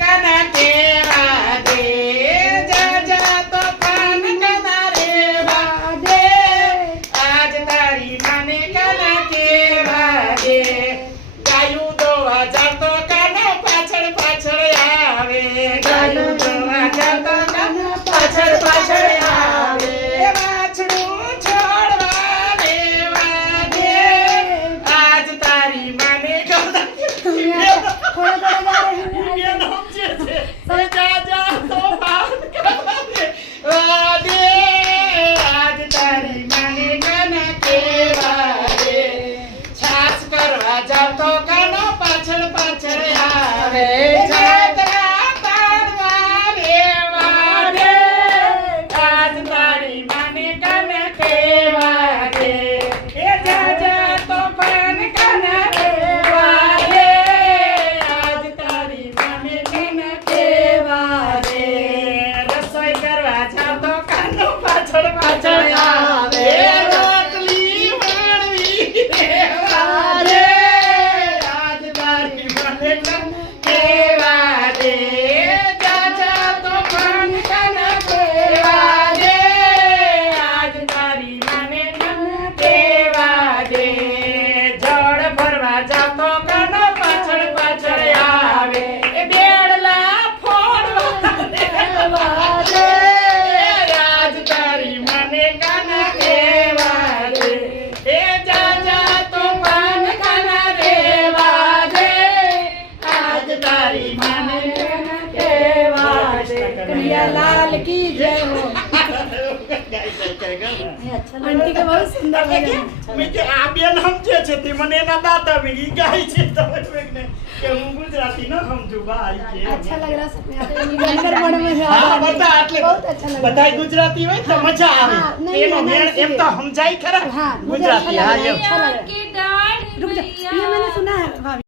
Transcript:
કાના કેવા દે જા જા તોફાન કાના રે વાદે આજ તારી માને કાના કેવા દે ગાયું દોવા જાતો કાનો પાછળ પાછળ આવે ગાયું દોવા જાતો કાનો પાછળ પાછળ આવે વાછડું છોડવા દેવા દે આજ તારી માને કાના જાતો કાનો પાછળ પાછળ આવે જાત્રા પાડવા રેવા દે આજ તારી માને કાને કેવા દે એ જા તોફાન કાના રેવા દે આજ તારી માને કાને કેવા દે રસોઈ કરવા જાતો કાનો પાછળ પાછળ આવે રોટલી વણવી રેવા દે કેવા દે જા તોફાન કાના કેવા દે આજ તારી માને કેવા દે જળ ભરવા જાતો કાનો પાછળ પાછળ આવે એ બેડલા ફોડવા દેવા દે આજ તારી માને કાના કેવા દે એ જા તોફાન કાના રેવા દે આજ તારી માને કેવા દે कन्हैयालाल की जय हो। आंटी के बहुत सुंदर लगे। मुझे आप ये नाम છે તે મને એના દાતા મી ગાય છે તમે ને કે હું ગુજરાતી ન સમજુ ભાઈ કે अच्छा लग रहा सपने आते नंबर मोड में है હા બધા એટલે बहुत अच्छा लग બધાય ગુજરાતી હોય તો મજા આવે हाँ, नहीं, એનો नहीं, મેળ એમ તો સમજાય ખરા हाँ मुझे ગુજરાતી अच्छा હા लग એમ रहा है। रुक जा ये मैंने सुना है भाभी।